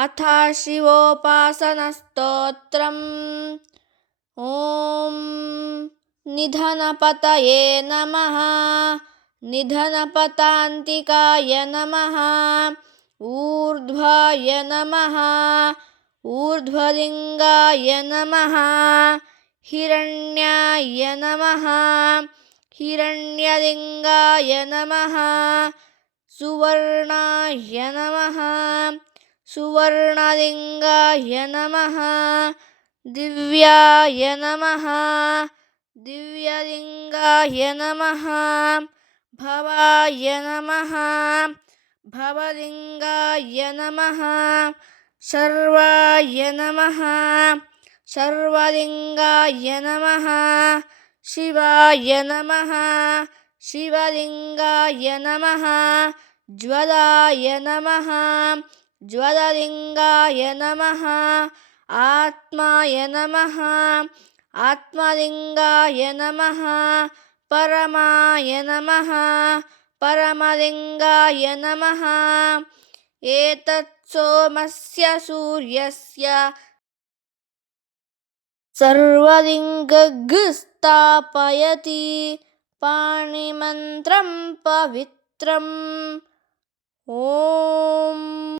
अथ शिवोपासनस्तोत्रम्। ॐ निधनपतये नमः। निधनपतान्तिकाय नमः। ऊर्ध्वाय नमः। ऊर्ध्वलिङ्गाय नमः। हिरण्याय नमः। हिरण्यलिङ्गाय नमः। सुवर्णाय नमः सुवर्णलिङ्गाय नमः दिव्याय नमः दिव्यलिङ्गाय नमः भवाय नमः भवलिङ्गाय नमः सर्वाय नमः सर्वलिङ्गाय नमः शिवाय नमः शिवलिङ्गाय नमः ज्वलाय नमः ज्वललिङ्गाय नमः आत्माय नमः आत्मलिङ्गाय नमः परमाय नमः परमलिङ्गाय नमः एतत् सोमस्य सूर्यस्य सर्वलिङ्गस्थापयति पाणिमन्त्रं पवित्रम् ॐ